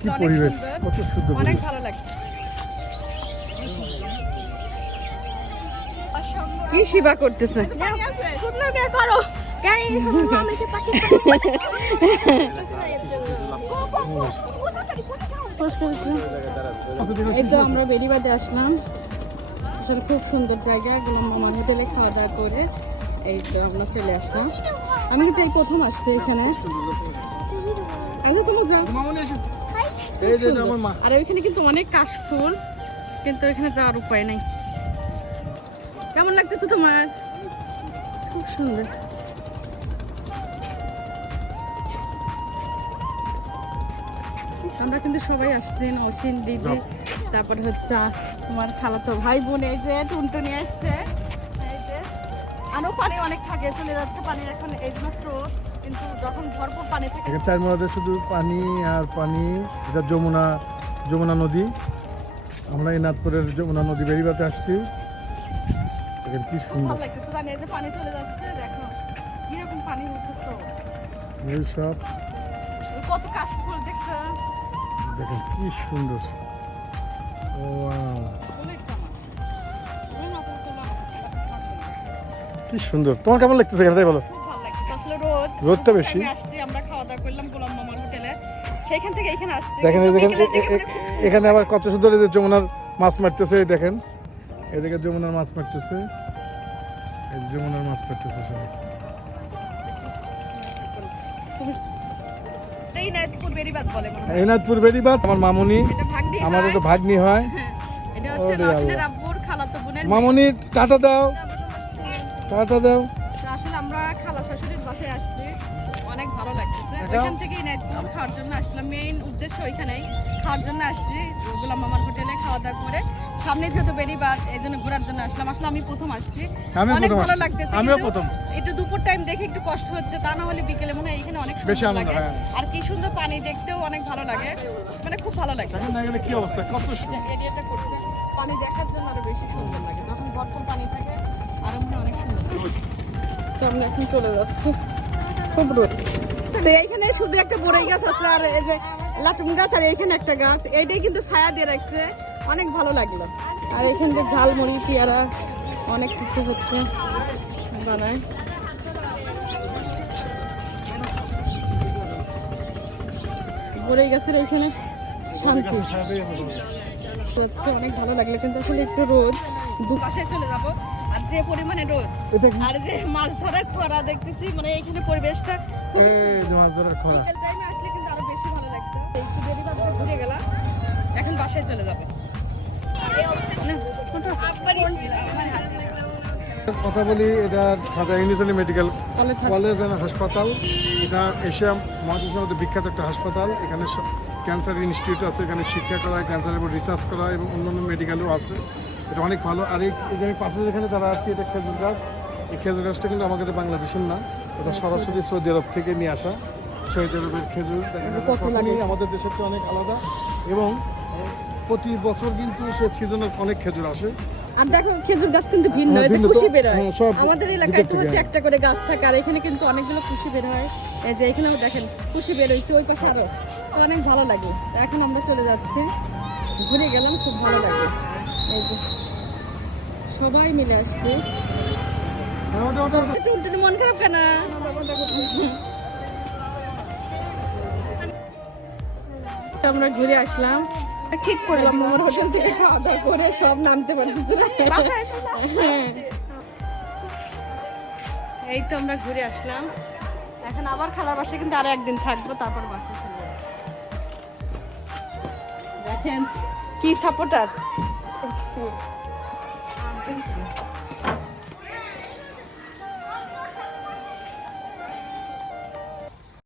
কি পরিবেশ, কত সুন্দর, অনেক ভালো লাগছে। কি সেবা করতেছে? করো এই তো আমরা বেরিবাদে আসলাম। আসলে খুব সুন্দর জায়গা, গোলাম মামার হোটেলে খাওয়া দাওয়া করে এই তো আমরা চলে আসলাম। আমি কিন্তু এই প্রথম আসছি এখানে। আচ্ছা তোমার যাও। আর ওইখানে কিন্তু অনেক কাশফুল, কিন্তু ওইখানে যাওয়ার উপায় নাই। কেমন লাগতেছে তোমার? খুব সুন্দর। আমরা কিন্তু সবাই আসছি, অসীম দিদি, তারপরে হচ্ছে তোমার খালাতো ভাই বোন, এই যে টুনটুনি আসছে, এই যে আরো পানি অনেক থাকে, চলে যাচ্ছে পানি এখন এই জন্য স্রোত, কিন্তু যখন ভরপুর পানি থাকে চার মধ্যে শুধু পানি আর পানি। এটা যমুনা নদী। আমরা এই নাথপুরের যমুনা নদী বেরিবাতে আসছি। কি সুন্দর, ভালো লাগতেছে। জানি এই যে পানি চলে যাচ্ছে, দেখো কিরকম পানি হচ্ছে, এই সব কত কাশফুল দেখছো, দেখেন কি সুন্দর। কি সুন্দর, তোমার কেমন লাগতেছে এখানে তাই বলো? খুব ভালো লাগছে। আসলে রোদটা বেশি। আসছি, আমরা খাওয়া দাওয়া করলাম গোলাম মামার হোটেলে, সেখান থেকে এখানে আসছি। দেখেন এখানে আবার কত সুন্দর এই যে যমুনার মাছ মারতেছে, দেখেন এদিকে যমুনার মাছ মারতেছে, এই যমুনার মাছ মারতেছে সবাই। এই নাথপুর বেরিবাদ বলে মনে হয়। এই নাথপুর বেরিবাদ আমার মামুনি, এটা ভাগ্নি হয়। আমাদের তো ভাগ্নি হয়। এটা হচ্ছে ওরে রশিদের আল্লাহ। আব্বুর খালাতো বোনের মেয়ে। মামুনি টাটা দাও, টাটা দাও। তো আসলে আমরা খালা শাশুড়ির বাসায় আসছি, অনেক ভালো লাগতেছে। এটা- ওইখান থেকেই নাথপুর খাওয়ার জন্য আসলাম, মেইন উদ্দেশ্য ওইখানেই খাওয়ার জন্য আসছি, গোলাম মামার হোটেলে খাওয়া দাওয়া করে। সামনে যেহেতু বেরিবাদ, এই জন্য ঘোরার জন্য আসলাম। আসলে আমি প্রথম আসছি, আমিও অনেক প্রথম ভালো আসছি। লাগতেছে। আমিও কিন্তু প্রথম। একটু দুপুর টাইম দেখে একটু কষ্ট হচ্ছে, তা না হলে বিকেলে মনে হয় এখানে অনেক বেশি সুন্দর আনন্দ, লাগে। হ্যাঁ। আর কি সুন্দর পানি, দেখতেও অনেক ভালো লাগে, মানে খুব ভালো লাগে। দেখেন না এখানে কি অবস্থা, কত সুন্দর। এরিয়াটা করছে পানি দেখার জন্য আরো বেশি সুন্দর লাগে, যখন ভরপুর পানি থাকে আরো মনে হয় অনেক সুন্দর লাগে। তো আমরা এখন চলে যাচ্ছি, খুব রোদ। তো এইখানে শুধু একটা বড়ই গাছ আছে, আর এই যে লাটুম গাছ, আর এইখানে একটা গাছ, এইটাই কিন্তু ছায়া দিয়ে রাখছে, অনেক ভালো লাগলো। আর এখান থেকে ঝালমুড়ি, পেয়ারা, অনেক কিছু হচ্ছে বানায়। বড়ই গাছের এইখানে শান্তি হচ্ছে, অনেক ভালো লাগলো। কিন্তু আসলে একটু রোদ, দুপাশে চলে যাব। আর যে পরিমাণে রোদ, এটা কি? আর যে মাছ ধরার খরা দেখতেছি, মানে এইখানে পরিবেশটা খুবই এই যে মাছ ধরার খরা। বিকেল টাইমে আসলে কিন্তু আরো বেশি ভালো লাগতো। একটু বেরিবাদ ঘুরে গেলাম, এখন বাসায় চলে যাবে। কথা বলি, এটা Dhaka university medical college and হাসপাতাল। এটা এশিয়া মহাদেশের মধ্যে বিখ্যাত একটা হাসপাতাল। এখানে ক্যান্সার ইনস্টিটিউট আছে, এখানে শিক্ষা করা হয়, ক্যান্সারের উপর রিসার্চ করা হয় এবং অন্যান্য মেডিকেলও আছে। এটা অনেক ভালো। আর এই যে আমি পাশে যেখানে তারা আছি, এটা খেজুর গাছ। এই খেজুর গাছটা কিন্তু আমাদের বাংলাদেশের না, এটা সরাসরি সৌদি আরব থেকে নিয়ে আসা। সৌদি আরবের খেজুর আমাদের দেশের চেয়ে অনেক আলাদা, এবং প্রতি বছর কিন্তু সে সিজনের অনেক খেজুর আসে। আর দেখো খেজুর গাছ কিন্তু ভিন্ন, হ্যাঁ, এতে ভিন্ন তো। খুশি বের হয়। হ্যাঁ, সব আমাদের ভিতর এলাকায় তো থেকে, হচ্ছে হ্যাঁ। একটা করে গাছ থাকে, আর এখানে কিন্তু অনেকগুলো খুশি বের হয়। এই যে এখানেও দেখেন খুশি বের হয়েছে, ওই পাশে আরো, তো অনেক ভালো লাগে। তো এখন আমরা চলে যাচ্ছি, ঘুরে গেলাম, খুব ভালো লাগে। এই যে সবাই মিলে আসছে। টুনটুনি মন খারাপ কেন? আমরা ঘুরে আসলাম, ঠিক করলাম আমার হোটেল থেকে খাওয়া দাওয়া করে সব নামতে পারতেছি না। হ্যাঁ। এই তো আমরা ঘুরে আসলাম, এখন আবার খালার বাসায় কিন্তু আরো একদিন থাকবো, তারপর বাসায় চলে যাবো। দেখেন কি সাপোর্টার।